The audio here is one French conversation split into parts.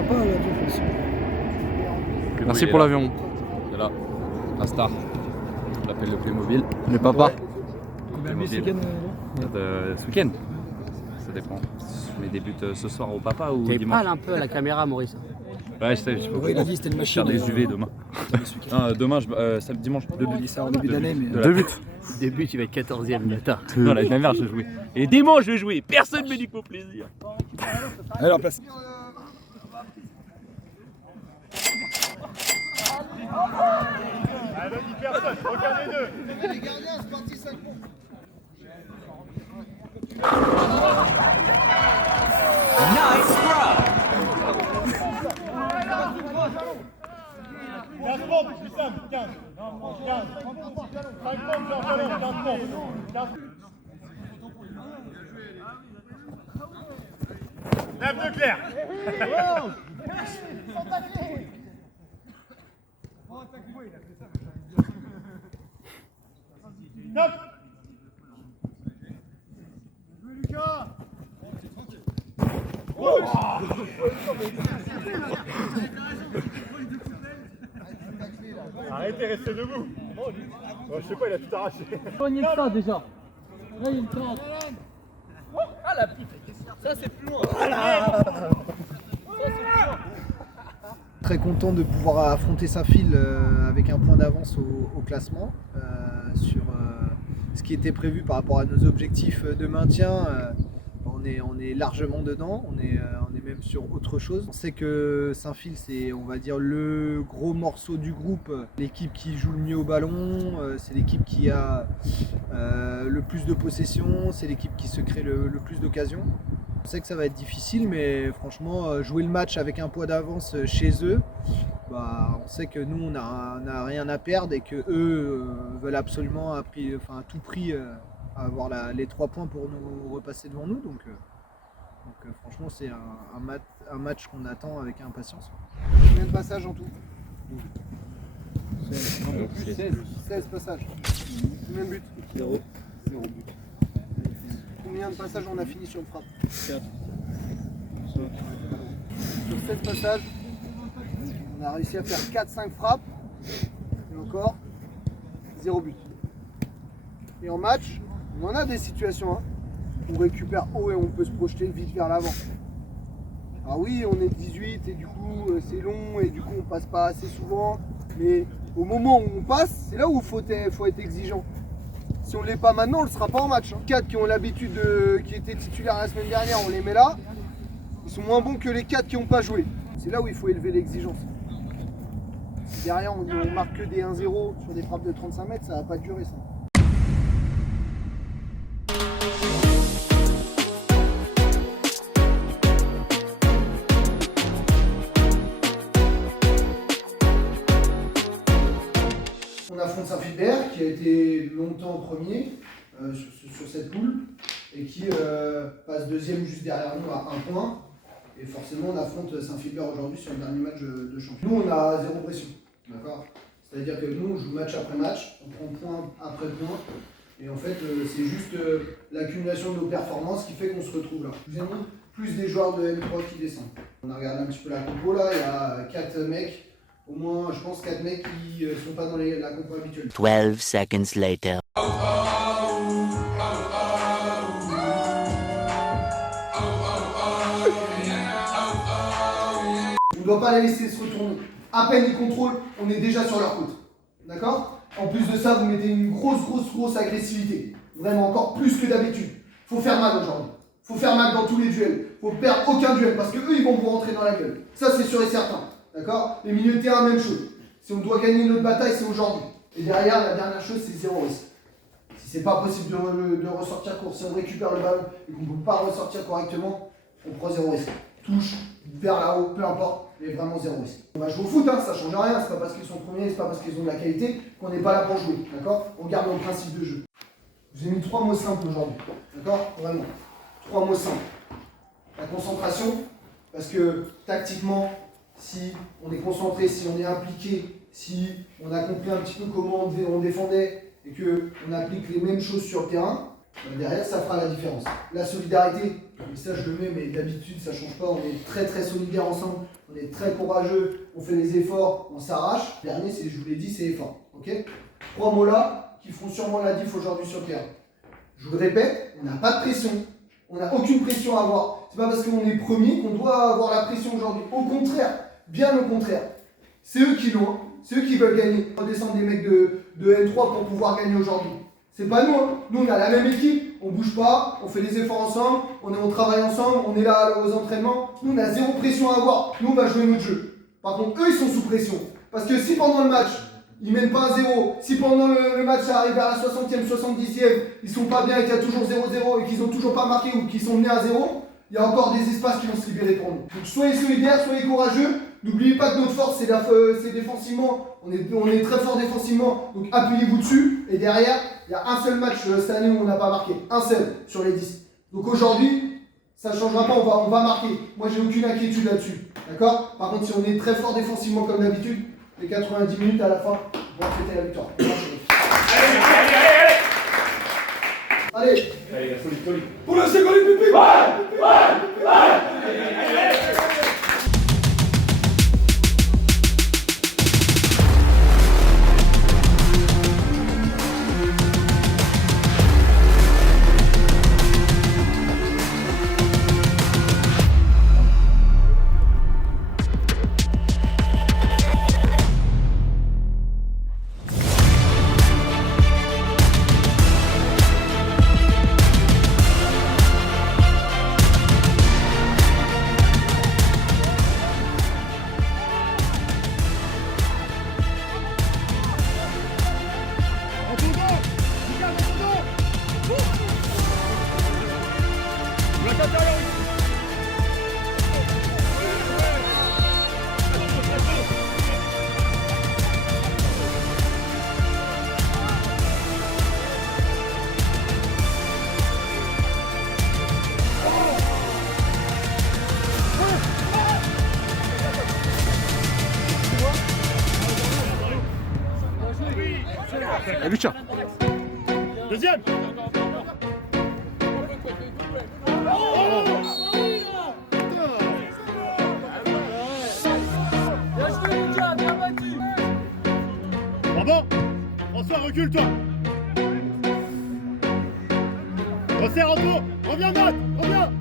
sympa l'avion français. Merci pour l'avion. C'est là, la star. On l'appelle le Playmobil. Le papa. Combien de buts ce week-end Ce week-end ça dépend. Je débute ce soir au papa ou Tu dimanche. parles un peu à la caméra, Maurice. Ouais, je sais, je sais pas. Oui, il a dit c'était une machine. Faire des UV demain. Non, demain, dimanche. Il dit ça en début d'année, mais. 2 buts. Début, tu vas être 14e, bâtard. Non, la dernière, je vais jouer. Et dimanche, je vais jouer. Personne ne me dit qu'au plaisir. Allez, en place. Allez, vas-y, personne, regardez les deux. Les gardiens, c'est parti 5 points. Nice throw. 15 pompes, Wissam, 15. 15. 5 pompes, Jean Ballon, 15 pompes. 15. Lève de Claire. Top. Arrêtez, restez debout. Oh, je sais pas, il a tout arraché. Soignez ça déjà. Là, il y a une tente. Ah la petite, ça c'est plus loin. Très content de pouvoir affronter Saint-Phil avec un point d'avance au classement sur ce qui était prévu par rapport à nos objectifs de maintien. On est largement dedans, on est même sur autre chose. On sait que Saint-Phil, c'est, on va dire, le gros morceau du groupe, l'équipe qui joue le mieux au ballon, c'est l'équipe qui a le plus de possession, c'est l'équipe qui se crée le plus d'occasions. On sait que ça va être difficile, mais franchement, jouer le match avec un poids d'avance chez eux, on sait que nous, on n'a rien à perdre et que eux veulent absolument à tout prix avoir les 3 points pour nous repasser devant nous. Donc franchement, c'est un match qu'on attend avec impatience. Combien de passages en tout? 16 passages. Combien de buts? 0 but. Combien de passages on a fini sur le frappe? 4. Sur 16 passages, on a réussi à faire 4-5 frappes. Et encore, 0 but. Et en match, on en a des situations. On récupère haut et on peut se projeter vite vers l'avant. Alors oui, on est 18 et du coup c'est long et du coup on passe pas assez souvent. Mais au moment où on passe, c'est là où il faut être exigeant. Si on ne l'est pas maintenant, on ne le sera pas en match. 4 qui ont l'habitude qui étaient titulaires la semaine dernière, on les met là. Ils sont moins bons que les 4 qui n'ont pas joué. C'est là où il faut élever l'exigence. Si derrière on marque que des 1-0 sur des frappes de 35 mètres, ça ne va pas durer ça. On affronte Saint-Philbert qui a été longtemps premier sur cette poule et qui passe deuxième juste derrière nous à 1 point. Et forcément on affronte Saint-Philbert aujourd'hui sur le dernier match de champion. Nous on a 0 pression, d'accord? C'est-à-dire que nous on joue match après match, on prend point après point. Et en fait c'est juste l'accumulation de nos performances qui fait qu'on se retrouve là. Je vous ai mis plus des joueurs de M3 qui descendent. On a regardé un petit peu la compo là, il y a 4 mecs. Au moins, je pense, 4 mecs qui ne sont pas dans la compo habituelle. 12 seconds later. On ne doit pas les laisser se retourner. À peine ils contrôlent, on est déjà sur leur côte. D'accord? En plus de ça, vous mettez une grosse agressivité. Vraiment, encore plus que d'habitude. Il faut faire mal aujourd'hui. Il faut faire mal dans tous les duels. Il ne faut perdre aucun duel parce qu'eux, ils vont vous rentrer dans la gueule. Ça, c'est sûr et certain. D'accord? Les milieux de terrain, même chose. Si on doit gagner notre bataille, c'est aujourd'hui. Et derrière, la dernière chose, c'est 0 risque. Si c'est pas possible de ressortir court, si on récupère le ballon et qu'on ne peut pas ressortir correctement, on prend 0 risque. Touche, vers là-haut, peu importe, mais vraiment 0 risque. On va jouer au foot, hein, ça change rien. C'est pas parce qu'ils sont premiers, c'est pas parce qu'ils ont de la qualité qu'on n'est pas là pour jouer. D'accord? On garde nos principes de jeu. Je vous ai mis 3 mots simples aujourd'hui. D'accord? Vraiment. 3 mots simples. La concentration, parce que tactiquement, si on est concentré, si on est impliqué, si on a compris un petit peu comment on défendait et qu'on applique les mêmes choses sur le terrain, derrière ça fera la différence. La solidarité, Et ça je le mets, mais d'habitude ça change pas, on est très très solidaires ensemble, on est très courageux, on fait des efforts, on s'arrache. Le dernier, je vous l'ai dit, c'est effort. Ok, 3 mots là qui feront sûrement la diff aujourd'hui sur le terrain. Je vous le répète, on n'a pas de pression, on n'a aucune pression à avoir. C'est pas parce qu'on est premier qu'on doit avoir la pression aujourd'hui. Au contraire, bien au contraire. C'est eux qui l'ont, hein. C'est eux qui veulent gagner. On descend des mecs de N3 pour pouvoir gagner aujourd'hui. C'est pas nous, hein. Nous on a la même équipe, on bouge pas, on fait des efforts ensemble, on travaille ensemble, on est là aux entraînements. Nous on a zéro pression à avoir, nous on va jouer notre jeu. Par contre, eux ils sont sous pression. Parce que si pendant le match, ils mènent pas un 0, si pendant le match ça arrive vers la 60e, 70e, ils sont pas bien et qu'il y a toujours 0-0 et qu'ils ont toujours pas marqué ou qu'ils sont menés à 0, il y a encore des espaces qui vont se libérer pour nous. Donc soyez solidaires, soyez courageux. N'oubliez pas que notre force c'est défensivement, on est très fort défensivement, donc appuyez-vous dessus. Et derrière, il y a un seul match cette année où on n'a pas marqué, un seul sur les 10. Donc aujourd'hui, ça ne changera pas, on va marquer. Moi j'ai aucune inquiétude là-dessus, d'accord? Par contre, si on est très fort défensivement comme d'habitude, les 90 minutes à la fin, on va fêter la victoire. Allez, allez, pour le second pipi. Et Lucas. Deuxième. Bravo. François, recule-toi. Resserre en tour. Reviens, Matt. Reviens.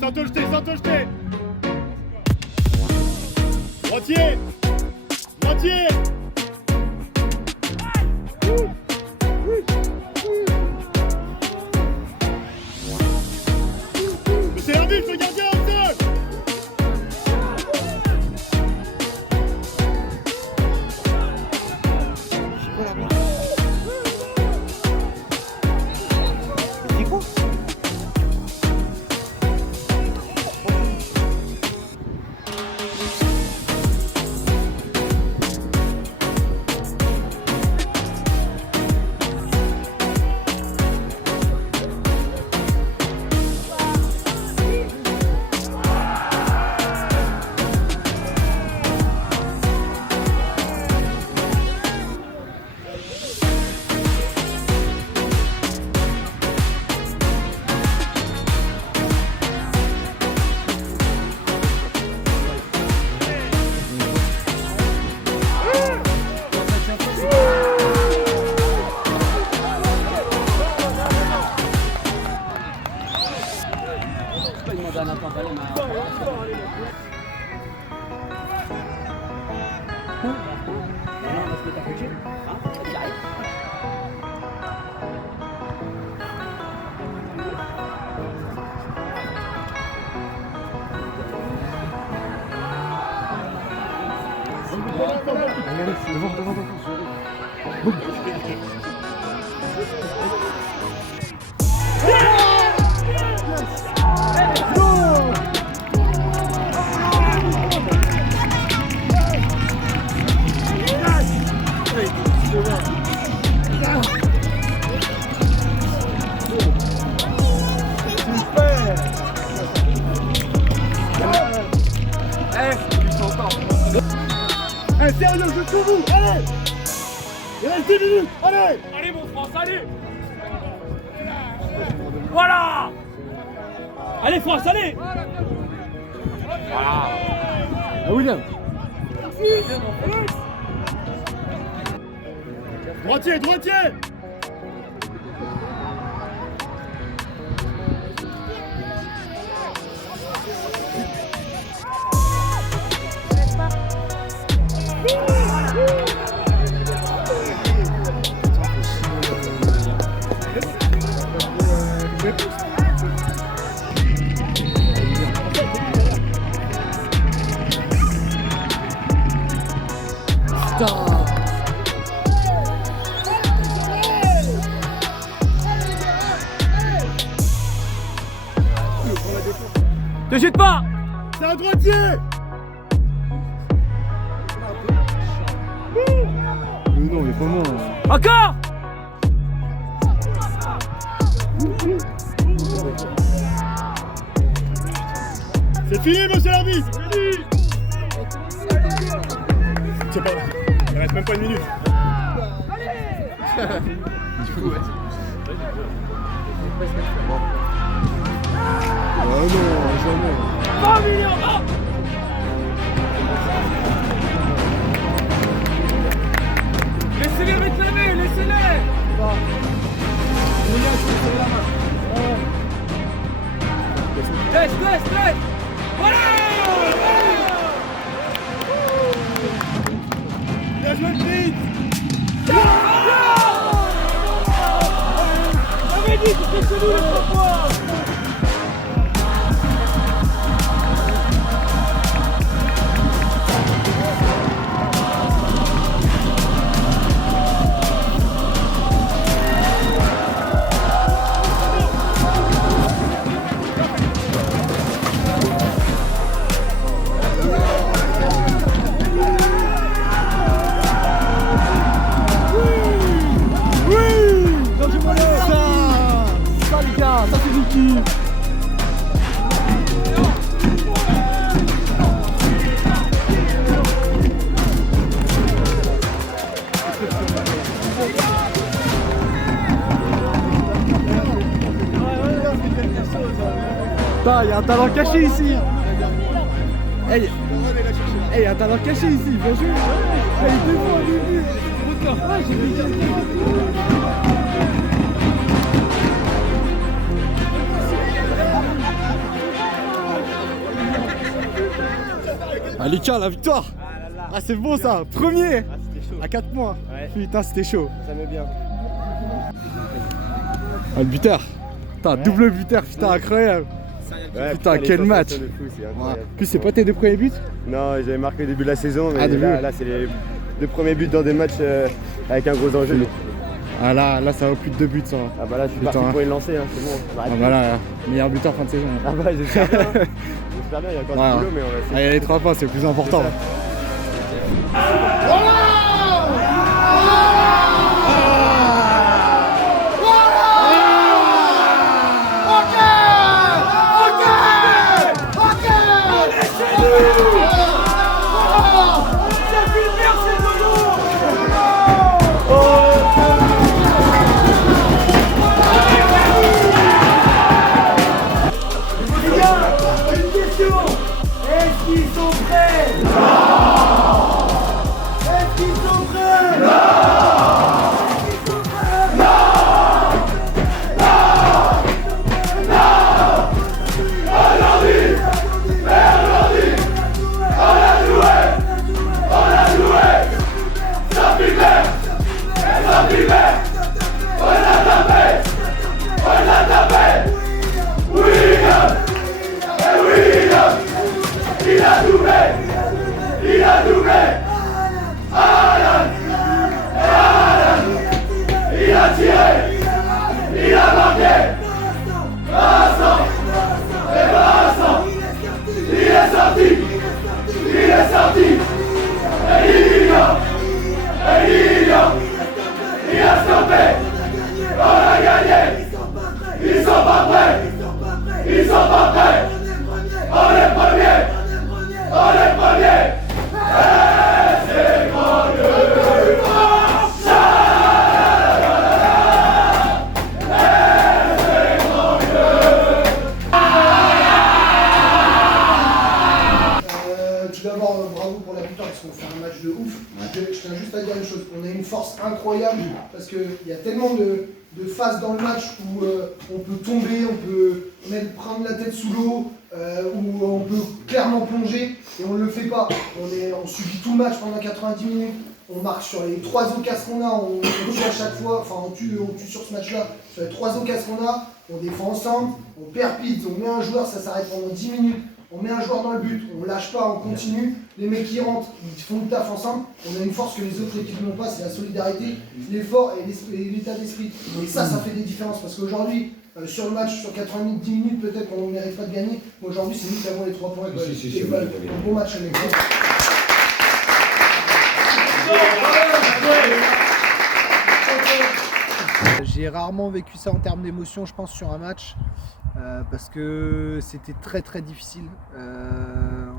Sans te jeter, sans te jeter. Droitier. Droitier. Mais c'est l'arbitre, le gardien au sol. Allez, sérieux, jusqu'au bout, allez. Il reste 10 minutes, allez. Allez mon France, allez. Voilà. Allez France, allez. Ah, William. Droitier, droitier. Te jette pas. C'est un droitier. Non, il est pas bon. Encore. C'est fini, monsieur l'arbitre. C'est pas vrai. Il reste même pas une minute. Oh non, jamais. 20 millions. Oh. Laissez-les réclamer, laissez-les. Laisse. Voilà. Bien joué, Fritz. J'avais dit que c'était celui le fois. Putain, il y a un talent caché ici. Hey, il y a un talent caché ici, bien joué. Hey, il était bon au début. Ah, j'ai vu. Allez, tiens, la victoire. Ah, c'est bon ça, premier. À 4 points. Putain, c'était chaud. Ça met bien. Ah, le buteur. Putain, double buteur, putain, incroyable. Ouais, putain, quel match. de fou, c'est incroyable. En plus, c'est pas tes deux premiers buts? Non, j'avais marqué au début de la saison, mais début. là c'est les deux premiers buts dans des matchs avec un gros enjeu. Ah là, ça vaut plus de 2 buts ça. Ah bah là, je suis Putain, parti hein. pour une lancée, hein, c'est bon. Ah bah là, meilleur buteur fin de saison. Ah bah j'espère bien. J'espère bien, il y a encore Ouais. du boulot, mais on va essayer. Allez, les 3 points, c'est le plus important. On a joué! d'abord, bravo pour la victoire parce qu'on fait un match de ouf. Je tiens juste à dire une chose, on a une force incroyable parce qu'il y a tellement de phases dans le match où on peut tomber, on peut même prendre la tête sous l'eau, où on peut clairement plonger et on ne le fait pas. On subit tout le match pendant 90 minutes, on marque sur les 3 occasions qu'on a, on tue à chaque fois, enfin on tue sur ce match-là, sur les 3 occasions qu'on a, on défend ensemble, on perpite, on met un joueur, ça s'arrête pendant 10 minutes. On met un joueur dans le but, on lâche pas, on continue. Les mecs qui rentrent, ils font le taf ensemble. On a une force que les autres équipes n'ont pas, c'est la solidarité, l'effort et l'état d'esprit. Et ça fait des différences parce qu'aujourd'hui, sur le match, sur 90 minutes, peut-être qu'on ne mérite pas de gagner. Mais aujourd'hui, c'est nous qui avons les 3 points. Un bon match, les gars. J'ai rarement vécu ça en termes d'émotion, je pense, sur un match. Parce que c'était très très difficile. Le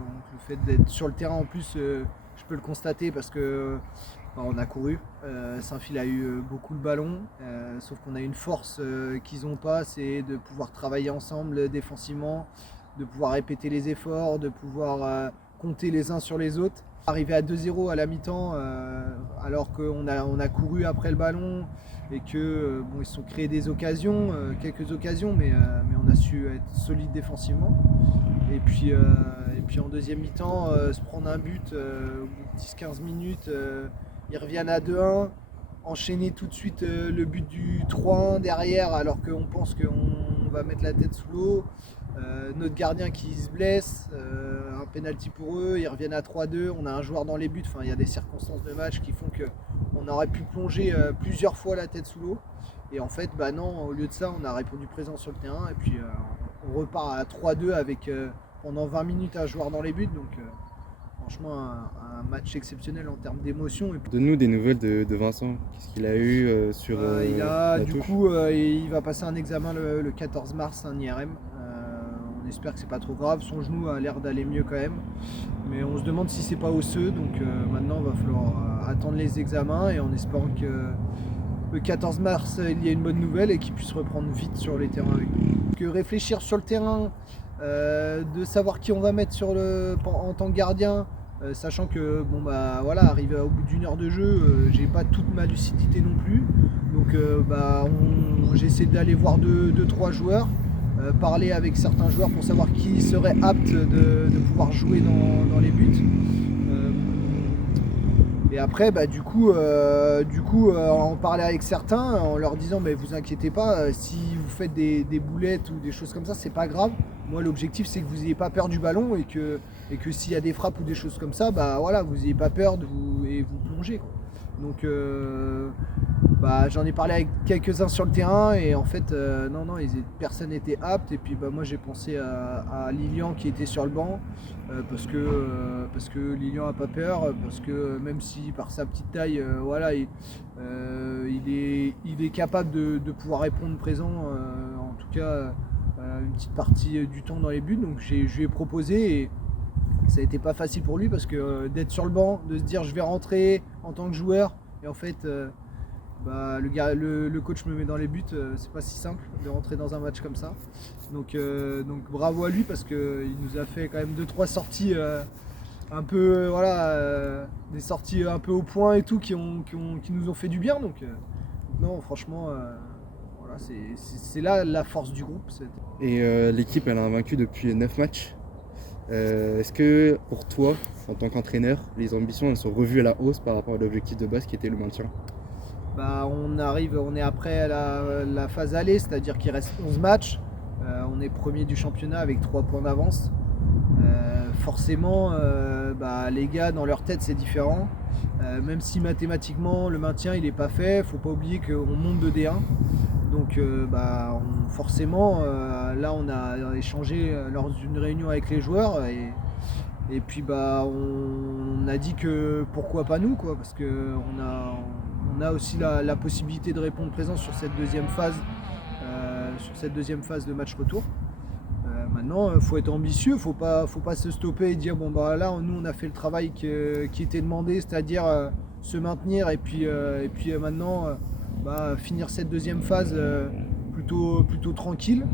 fait d'être sur le terrain en plus, je peux le constater parce que on a couru. Saint-Phil a eu beaucoup le ballon, sauf qu'on a une force qu'ils n'ont pas, c'est de pouvoir travailler ensemble défensivement, de pouvoir répéter les efforts, de pouvoir compter les uns sur les autres. Arriver à 2-0 à la mi-temps, alors qu'on a couru après le ballon et que ils se sont créés des occasions, quelques occasions, mais on a su être solide défensivement. Et puis en deuxième mi-temps, se prendre un but au bout de 10-15 minutes, ils reviennent à 2-1, enchaîner tout de suite le but du 3-1 derrière, alors qu'on pense qu'on va mettre la tête sous l'eau. Notre gardien qui se blesse, un penalty pour eux, ils reviennent à 3-2, on a un joueur dans les buts, enfin il y a des circonstances de match qui font qu'on aurait pu plonger plusieurs fois la tête sous l'eau. Et en fait, non, au lieu de ça, on a répondu présent sur le terrain et puis on repart à 3-2 avec pendant 20 minutes un joueur dans les buts. Donc franchement, un match exceptionnel en termes d'émotion. Donne-nous des nouvelles de Vincent. Qu'est-ce qu'il a eu sur il va passer un examen le 14 mars, un IRM. On espère que c'est pas trop grave. Son genou a l'air d'aller mieux quand même. Mais on se demande si c'est pas osseux. Donc maintenant, il va falloir attendre les examens et en espérant que le 14 mars, il y ait une bonne nouvelle et qu'il puisse reprendre vite sur les terrains avec nous. Que réfléchir sur le terrain, de savoir qui on va mettre en tant que gardien, sachant que arrivé au bout d'une heure de jeu, j'ai pas toute ma lucidité non plus. Donc j'essaie d'aller voir 2-3 joueurs, parler avec certains joueurs pour savoir qui serait apte de pouvoir jouer dans les buts. Et après, en parler avec certains en leur disant mais vous inquiétez pas, si vous faites des boulettes ou des choses comme ça, c'est pas grave. Moi, l'objectif c'est que vous n'ayez pas peur du ballon et que s'il y a des frappes ou des choses comme ça, vous n'ayez pas peur et vous plongez, quoi. Donc j'en ai parlé avec quelques-uns sur le terrain et en fait personne n'était apte. Et puis moi j'ai pensé à Lilian qui était sur le banc parce que Lilian a pas peur, parce que même si par sa petite taille il est capable de pouvoir répondre présent, en tout cas une petite partie du temps dans les buts. Donc je lui ai proposé et ça a été pas facile pour lui parce que d'être sur le banc, de se dire je vais rentrer en tant que joueur et en fait le coach me met dans les buts, c'est pas si simple de rentrer dans un match comme ça. Donc bravo à lui parce qu'il nous a fait quand même 2-3 sorties un peu des sorties un peu au point et tout qui nous ont fait du bien. Donc non franchement c'est là la force du groupe. Et l'équipe elle a invaincu depuis 9 matchs. Est-ce que pour toi, en tant qu'entraîneur, les ambitions elles sont revues à la hausse par rapport à l'objectif de base qui était le maintien? On est après la phase aller, c'est-à-dire qu'il reste 11 matchs. On est premier du championnat avec 3 points d'avance. Forcément, les gars, dans leur tête, c'est différent. Même si mathématiquement, le maintien, il n'est pas fait. Faut pas oublier qu'on monte de D1. Donc forcément, là on a échangé lors d'une réunion avec les joueurs et puis on a dit que pourquoi pas nous, quoi, parce qu'on a aussi la possibilité de répondre présent sur cette deuxième phase de match retour. Maintenant, il faut être ambitieux, faut pas se stopper et dire là nous on a fait le travail qui était demandé, c'est-à-dire se maintenir et puis maintenant finir cette deuxième phase plutôt tranquille.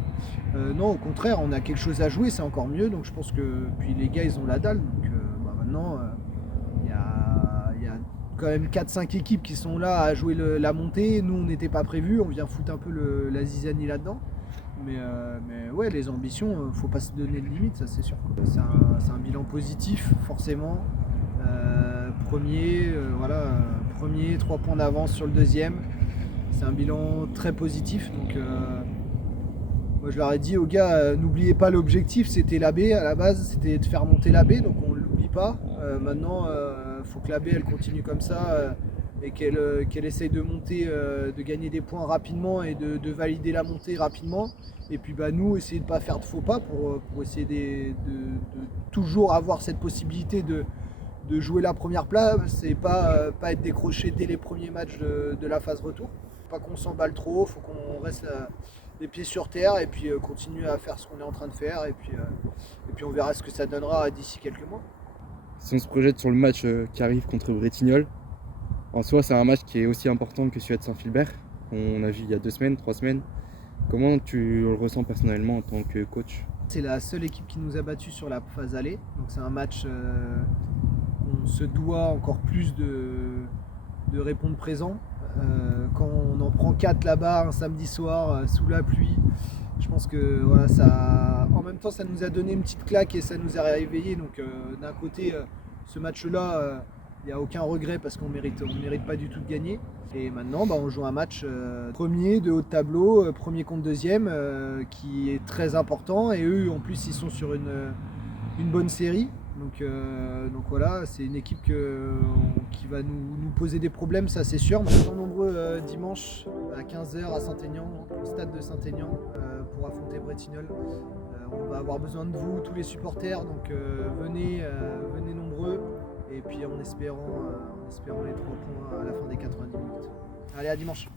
Non, au contraire, on a quelque chose à jouer, c'est encore mieux. Donc je pense que puis les gars ils ont la dalle. Donc maintenant quand même 4-5 équipes qui sont là à jouer la montée. Nous, on n'était pas prévus, on vient foutre un peu la zizanie là-dedans. Mais ouais, les ambitions, faut pas se donner de limite, ça c'est sûr. C'est un bilan positif, forcément. Premier, 3 points d'avance sur le deuxième. C'est un bilan très positif. Donc, moi, je leur ai dit aux gars, n'oubliez pas l'objectif, c'était la B à la base, c'était de faire monter la B, donc on ne l'oublie pas. Maintenant, faut que la B elle continue comme ça et qu'elle essaye de monter, de gagner des points rapidement et de valider la montée rapidement. Et puis nous, essayer de ne pas faire de faux pas pour essayer de toujours avoir cette possibilité de jouer la première place et pas être décroché dès les premiers matchs de la phase retour. Pas qu'on s'emballe trop, faut qu'on reste les pieds sur terre et puis continuer à faire ce qu'on est en train de faire et puis on verra ce que ça donnera d'ici quelques mois. Si on se projette sur le match qui arrive contre Bretignolles, en soi c'est un match qui est aussi important que celui de Saint-Philbert, qu'on a vu il y a 2 semaines, 3 semaines. Comment tu le ressens personnellement en tant que coach? C'est la seule équipe qui nous a battus sur la phase aller, donc c'est un match où on se doit encore plus de répondre présent. Quand on en prend 4 là-bas un samedi soir sous la pluie, je pense que voilà, en même temps ça nous a donné une petite claque et ça nous a réveillés. Donc d'un côté, ce match-là, il n'y a aucun regret parce qu'on mérite pas du tout de gagner. Et maintenant, on joue un match premier de haut de tableau, premier contre deuxième, qui est très important. Et eux, en plus, ils sont sur une bonne série. Donc voilà, c'est une équipe qui va nous poser des problèmes, ça c'est sûr. Nous sommes nombreux dimanche à 15h à Saint-Aignan, au stade de Saint-Aignan, pour affronter Bretignolles. On va avoir besoin de vous, tous les supporters, donc venez nombreux. Et puis en espérant les 3 points à la fin des 90 minutes. Allez, à dimanche.